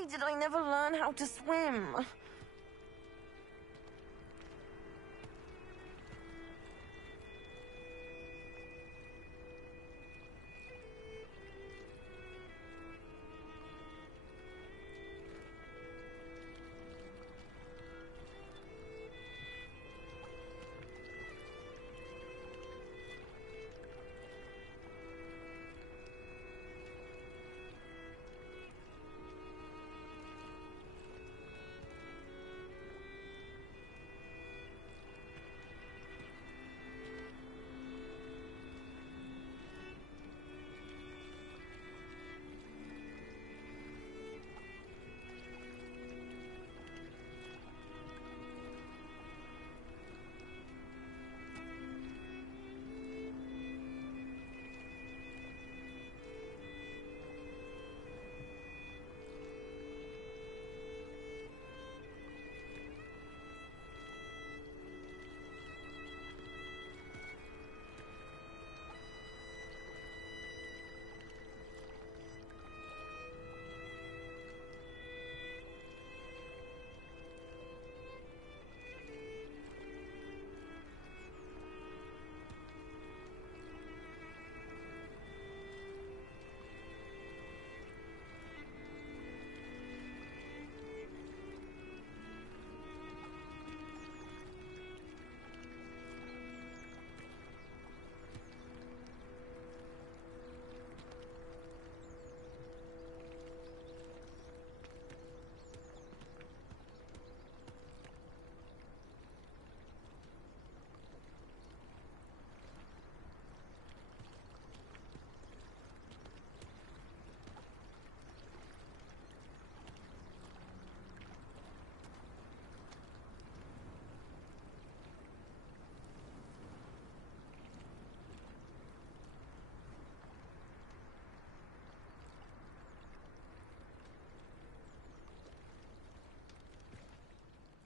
Why did I never learn how to swim?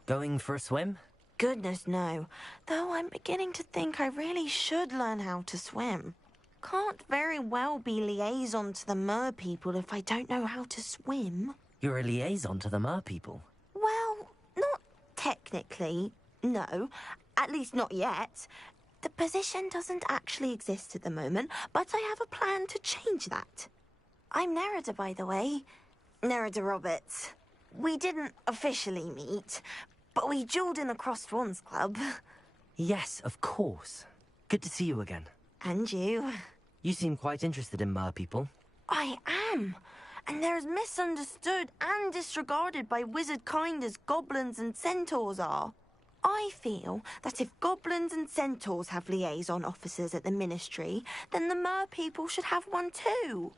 Going for a swim? Goodness, no. Though I'm beginning to think I really should learn how to swim. Can't very well be liaison to the mer people if I don't know how to swim. You're a liaison to the mer people? Well, not technically, no. At least not yet. The position doesn't actually exist at the moment, but I have a plan to change that. I'm Nerida, by the way. Nerida Roberts. We didn't officially meet, but we duelled in the Crossed Swans Club. Yes, of course. Good to see you again. And you. You seem quite interested in mer people. I am. And they're as misunderstood and disregarded by wizard kind as goblins and centaurs are. I feel that if goblins and centaurs have liaison officers at the Ministry, then the mer people should have one too.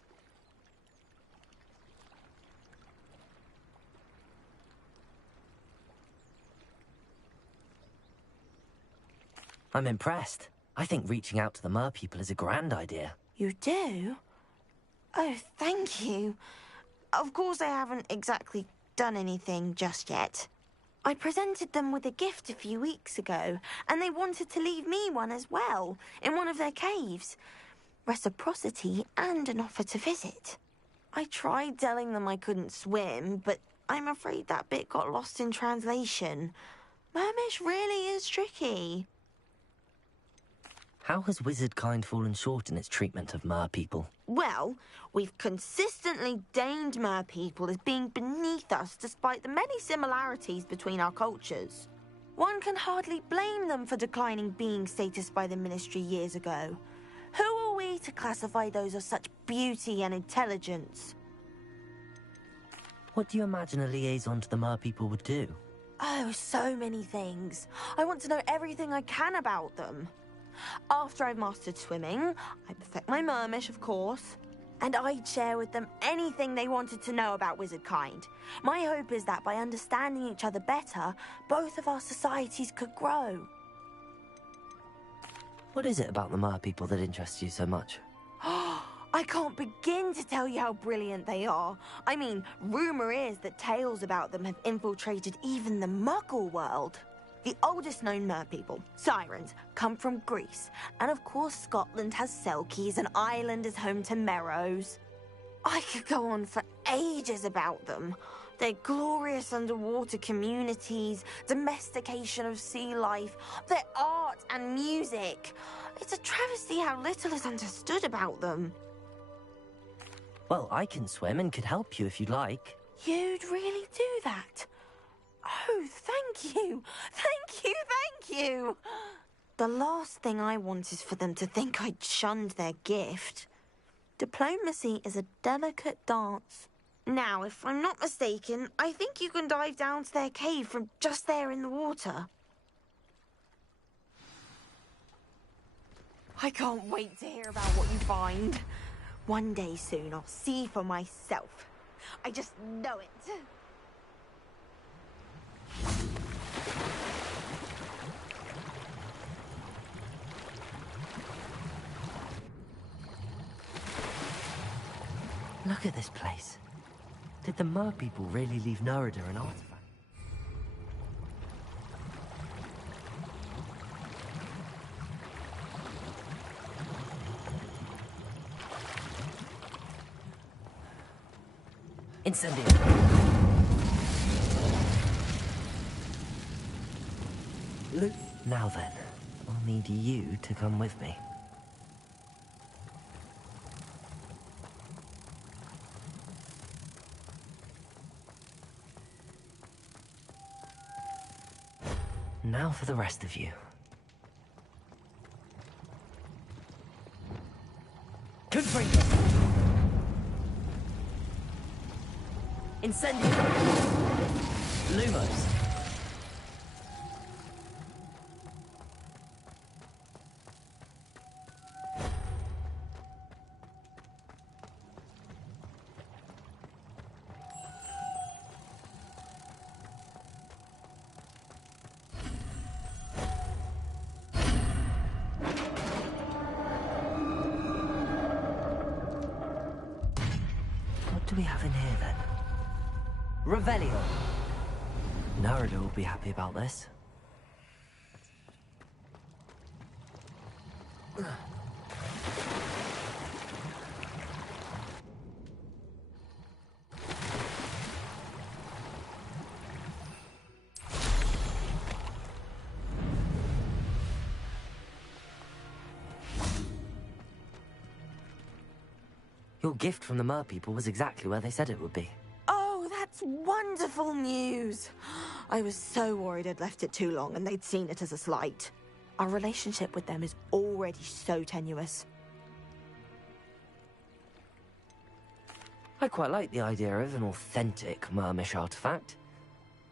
I'm impressed. I think reaching out to the mer people is a grand idea. You do? Oh, thank you. Of course I haven't exactly done anything just yet. I presented them with a gift a few weeks ago, and they wanted to leave me one as well, in one of their caves. Reciprocity and an offer to visit. I tried telling them I couldn't swim, but I'm afraid that bit got lost in translation. Mermish really is tricky. How has wizard kind fallen short in its treatment of mer people? Well, we've consistently deemed mer people as being beneath us despite the many similarities between our cultures. One can hardly blame them for declining being status by the Ministry years ago. Who are we to classify those of such beauty and intelligence? What do you imagine a liaison to the mer people would do? Oh, so many things. I want to know everything I can about them. After I've mastered swimming, I perfect my mermish, of course, and I'd share with them anything they wanted to know about wizard kind. My hope is that by understanding each other better, both of our societies could grow. What is it about the mer people that interests you so much? I can't begin to tell you how brilliant they are. I mean, rumor is that tales about them have infiltrated even the Muggle world. The oldest known mer people, sirens, come from Greece. And of course Scotland has Selkies and Ireland is home to Merrows. I could go on for ages about them. Their glorious underwater communities, domestication of sea life, their art and music. It's a travesty how little is understood about them. Well, I can swim and could help you if you'd like. You'd really do that? Oh, thank you! Thank you, thank you! The last thing I want is for them to think I'd shunned their gift. Diplomacy is a delicate dance. Now, if I'm not mistaken, I think you can dive down to their cave from just there in the water. I can't wait to hear about what you find. One day soon, I'll see for myself. I just know it. Look at this place. Did the Mer people really leave Nerida an artifact? Incendio. Now then, I'll need you to come with me. Now for the rest of you. Confringo! Incendio! Lumos! What do we have in here, then? Revelio. Nerida will be happy about this. Your gift from the Mer people was exactly where they said it would be. Oh, that's wonderful news. I was so worried I'd left it too long and they'd seen it as a slight. Our relationship with them is already so tenuous. I quite like the idea of an authentic Mermish artifact.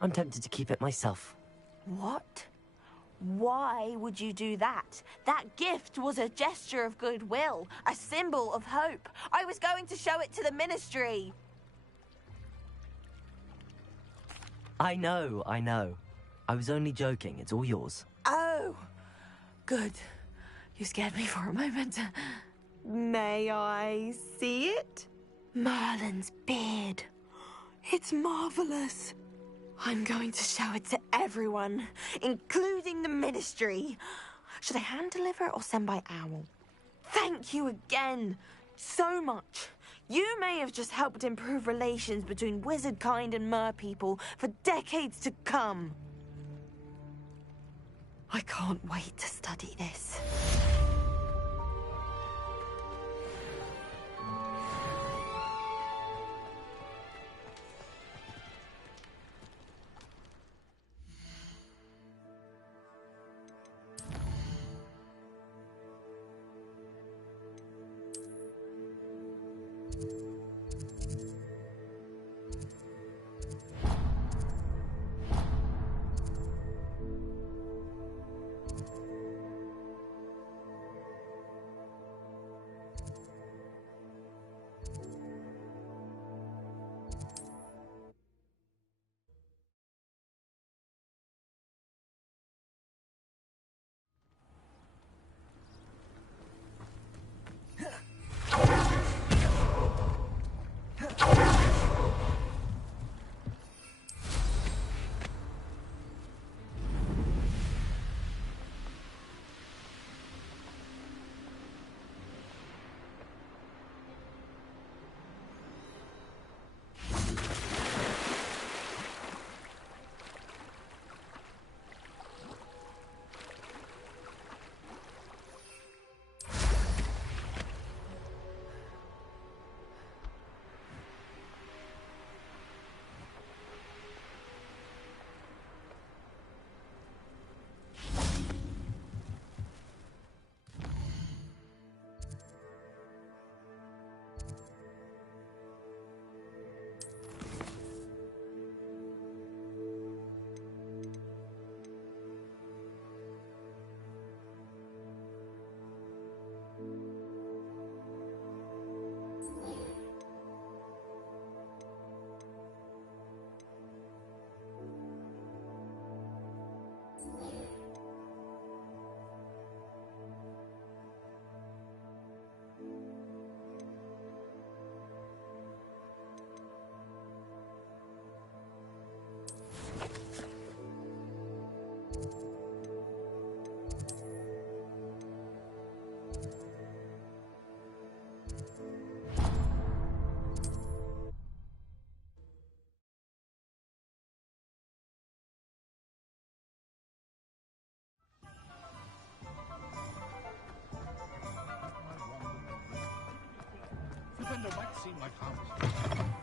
I'm tempted to keep it myself. What? Why would you do that? That gift was a gesture of goodwill, a symbol of hope. I was going to show it to the Ministry. I know. I was only joking. It's all yours. Oh, good. You scared me for a moment. May I see it? Merlin's beard. It's marvelous. I'm going to show it to everyone, including the Ministry. Should I hand deliver it or send by owl? Thank you again, so much. You may have just helped improve relations between wizard kind and mer people for decades to come. I can't wait to study this.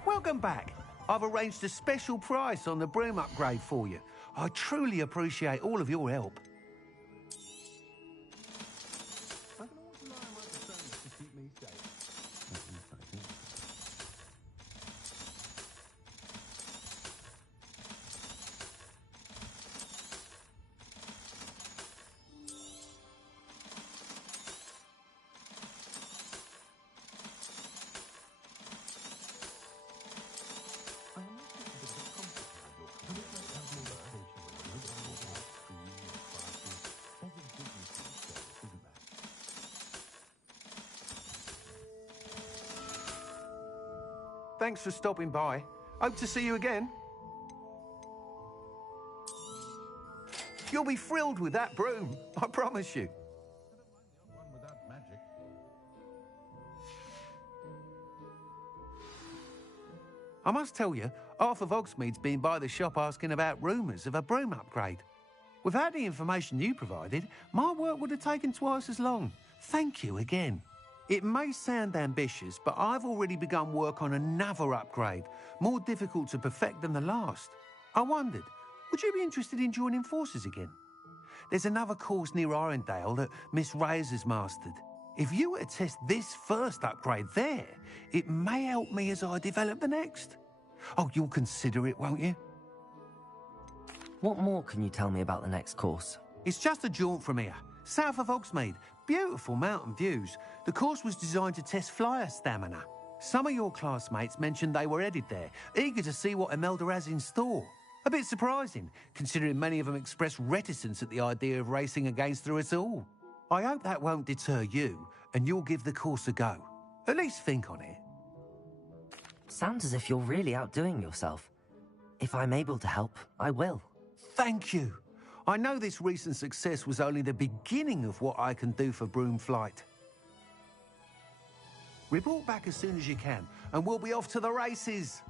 Welcome back. I've arranged a special price on the broom upgrade for you. I truly appreciate all of your help. Thanks for stopping by. Hope to see you again. You'll be thrilled with that broom, I promise you. I must tell you, half of Hogsmeade's been by the shop asking about rumours of a broom upgrade. Without the information you provided, my work would have taken twice as long. Thank you again. It may sound ambitious, but I've already begun work on another upgrade, more difficult to perfect than the last. I wondered, would you be interested in joining forces again? There's another course near Arendelle that Miss Reyes has mastered. If you were to test this first upgrade there, it may help me as I develop the next. Oh, you'll consider it, won't you? What more can you tell me about the next course? It's just a jaunt from here, south of Hogsmeade. Beautiful mountain views. The course was designed to test flyer stamina. Some of your classmates mentioned they were headed there, eager to see what Imelda has in store. A bit surprising, considering many of them expressed reticence at the idea of racing against her at all. I hope that won't deter you, and you'll give the course a go. At least think on it. Sounds as if you're really outdoing yourself. If I'm able to help, I will. Thank you. I know this recent success was only the beginning of what I can do for broom flight. Report back as soon as you can, and we'll be off to the races.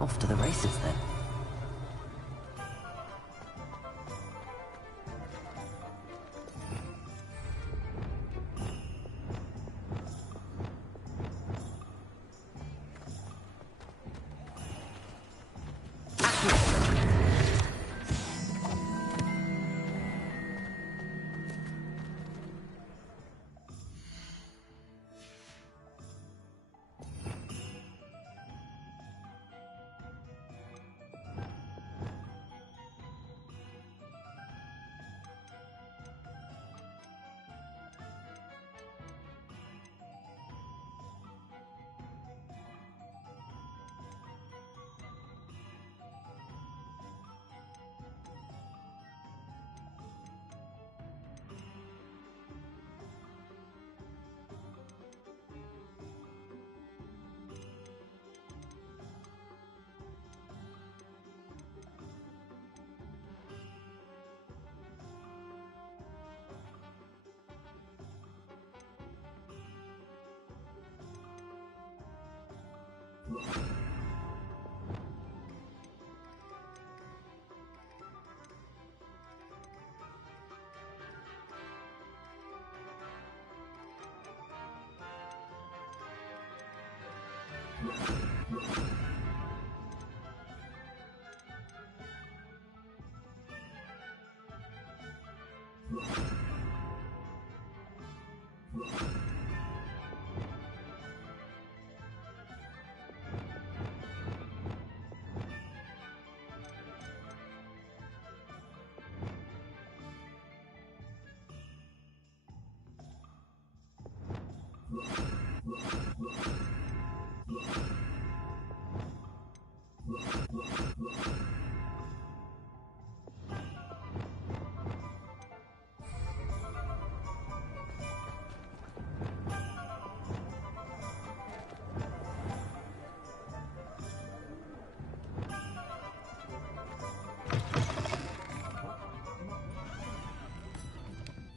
Off to the races, then.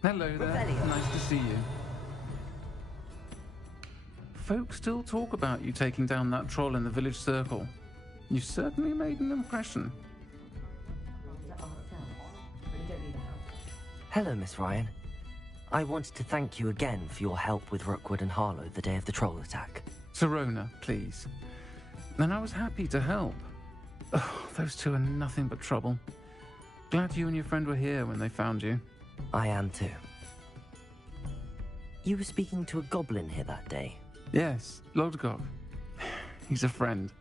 Hello there. Revelio. Nice to see you. Folk still talk about you taking down that troll in the village circle. You certainly made an impression. Hello, Miss Ryan. I wanted to thank you again for your help with Rookwood and Harlow the day of the troll attack. Sirona, please. And I was happy to help. Oh, those two are nothing but trouble. Glad you and your friend were here when they found you. I am too. You were speaking to a goblin here that day. Yes, Lodgok. He's a friend.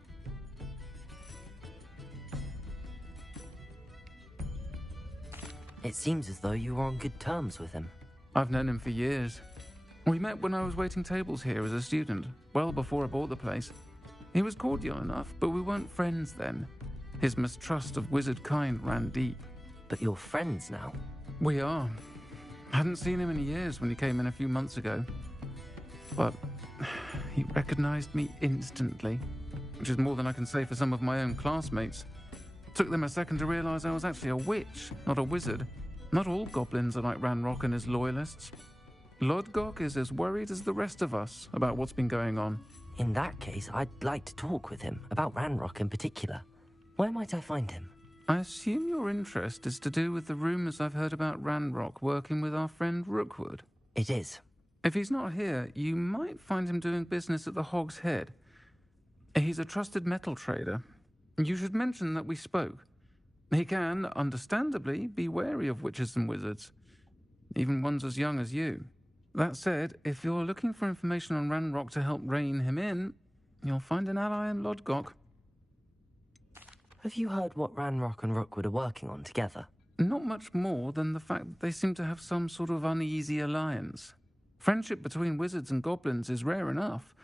It seems as though you were on good terms with him. I've known him for years. We met when I was waiting tables here as a student, well before I bought the place. He was cordial enough, but we weren't friends then. His mistrust of wizard kind ran deep. But you're friends now. We are. Hadn't seen him in years when he came in a few months ago. But he recognized me instantly, which is more than I can say for some of my own classmates. Took them a second to realize I was actually a witch, not a wizard. Not all goblins are like Ranrock and his loyalists. Lodgok is as worried as the rest of us about what's been going on. In that case, I'd like to talk with him, about Ranrock in particular. Where might I find him? I assume your interest is to do with the rumors I've heard about Ranrock working with our friend Rookwood. It is. If he's not here, you might find him doing business at the Hog's Head. He's a trusted metal trader. You should mention that we spoke. He can, understandably, be wary of witches and wizards, even ones as young as you. That said, if you're looking for information on Ranrock to help rein him in, you'll find an ally in Lodgok. Have you heard what Ranrock and Rookwood are working on together? Not much more than the fact that they seem to have some sort of uneasy alliance. Friendship between wizards and goblins is rare enough,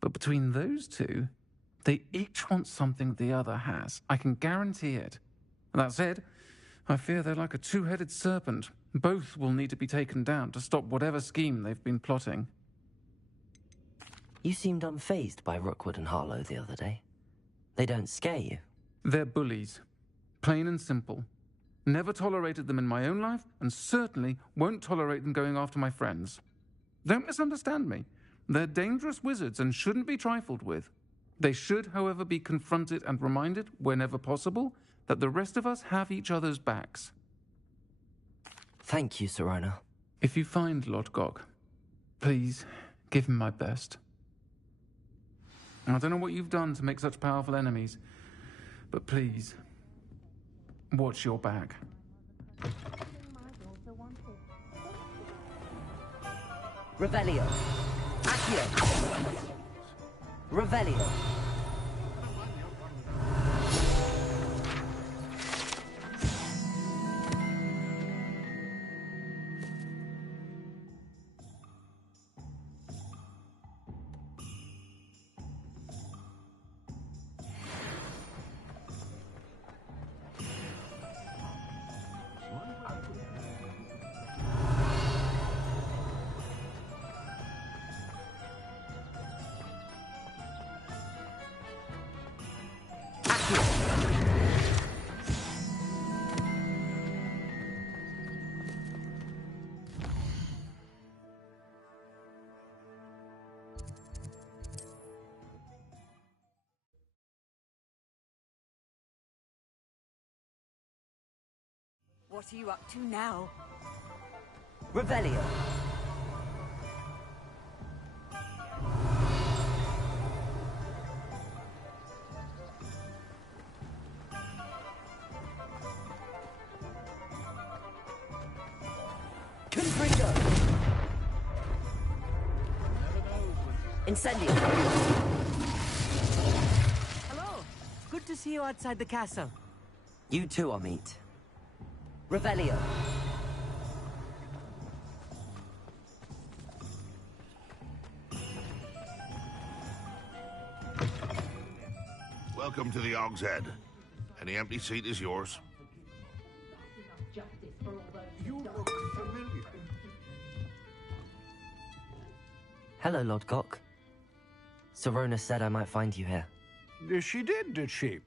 but between those two, they each want something the other has. I can guarantee it. That said, I fear they're like a two-headed serpent. Both will need to be taken down to stop whatever scheme they've been plotting. You seemed unfazed by Rookwood and Harlow the other day. They don't scare you. They're bullies. Plain and simple. Never tolerated them in my own life, and certainly won't tolerate them going after my friends. Don't misunderstand me. They're dangerous wizards and shouldn't be trifled with. They should, however, be confronted and reminded, whenever possible, that the rest of us have each other's backs. Thank you, Sirona. If you find Lodgok, please give him my best. I don't know what you've done to make such powerful enemies, but please, watch your back. Revelio. Accio. Revelio. What are you up to now? Revelio. Confringo. Incendio. Hello. Good to see you outside the castle. You too, Amit. Revelio. Welcome to the Hog's Head. Any empty seat is yours. You look familiar. Hello, Lodgok. Sirona said I might find you here. She did she?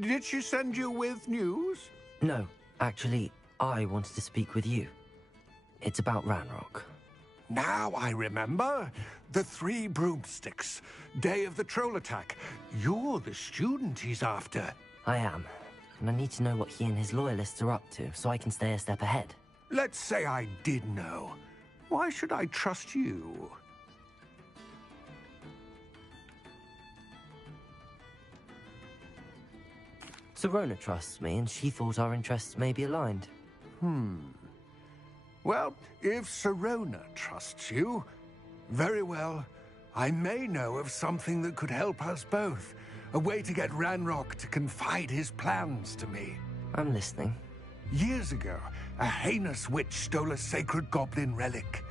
Did she send you with news? No, actually, I wanted to speak with you. It's about Ranrock. Now I remember. The 3 broomsticks. Day of the troll attack. You're the student he's after. I am. And I need to know what he and his loyalists are up to, so I can stay a step ahead. Let's say I did know. Why should I trust you? Sirona trusts me, and she thought our interests may be aligned. Well, if Sirona trusts you, very well. I may know of something that could help us both. A way to get Ranrock to confide his plans to me. I'm listening. Years ago, a heinous witch stole a sacred goblin relic.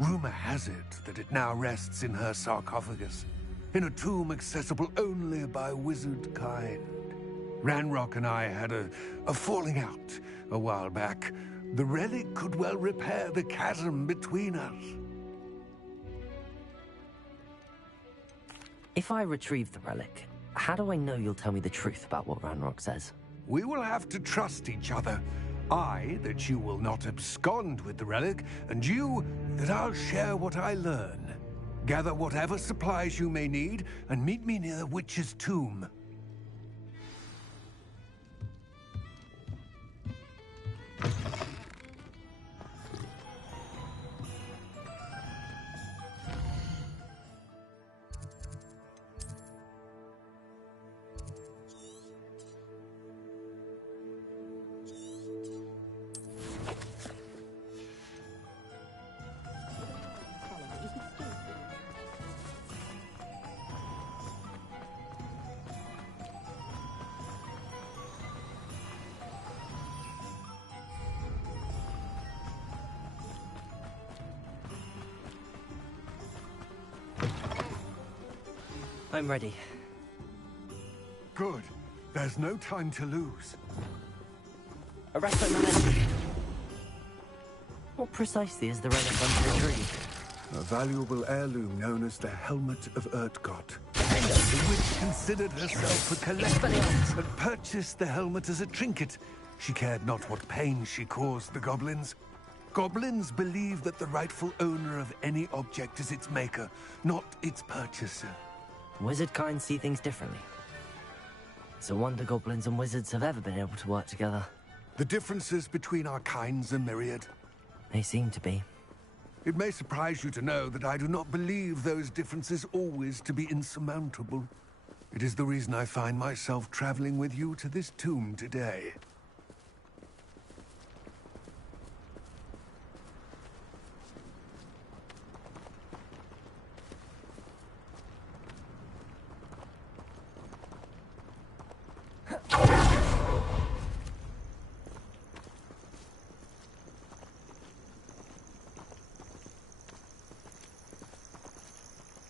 Rumor has it that it now rests in her sarcophagus, in a tomb accessible only by wizard kind. Ranrock and I had a falling out a while back. The relic could well repair the chasm between us. If I retrieve the relic, how do I know you'll tell me the truth about what Ranrock says? We will have to trust each other. I, that you will not abscond with the relic, and you, that I'll share what I learn. Gather whatever supplies you may need, and meet me near the witch's tomb. I'm ready. Good. There's no time to lose. Arrest that man. What precisely is the relic under the tree? A valuable heirloom known as the Helmet of Urtkot. The witch considered herself a collector and purchased the helmet as a trinket. She cared not what pain she caused the goblins. Goblins believe that the rightful owner of any object is its maker, not its purchaser. Wizard kind see things differently. It's a wonder goblins and wizards have ever been able to work together. The differences between our kinds are myriad. They seem to be. It may surprise you to know that I do not believe those differences always to be insurmountable. It is the reason I find myself traveling with you to this tomb today.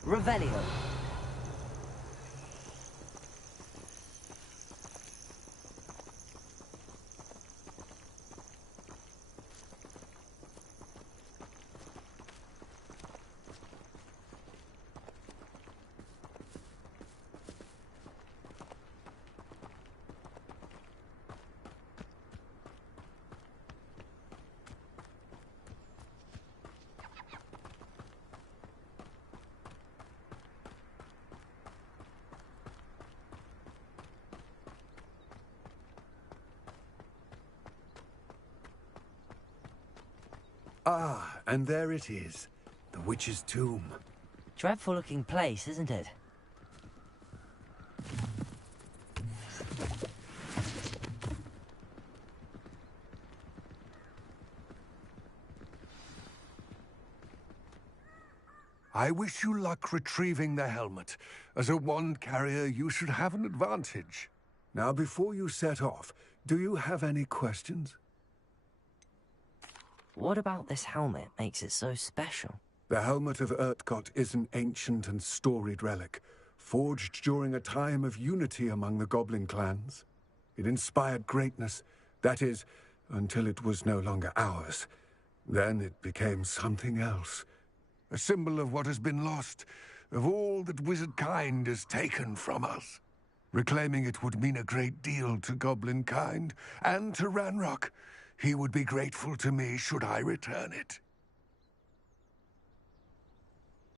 Revelio. Ah, and there it is. The witch's tomb. Dreadful looking place, isn't it? I wish you luck retrieving the helmet. As a wand carrier, you should have an advantage. Now, before you set off, do you have any questions? What about this helmet makes it so special? The Helmet of Urtkot is an ancient and storied relic, forged during a time of unity among the goblin clans. It inspired greatness, that is, until it was no longer ours. Then it became something else. A symbol of what has been lost, of all that wizard kind has taken from us. Reclaiming it would mean a great deal to goblin kind, and to Ranrock. He would be grateful to me should I return it.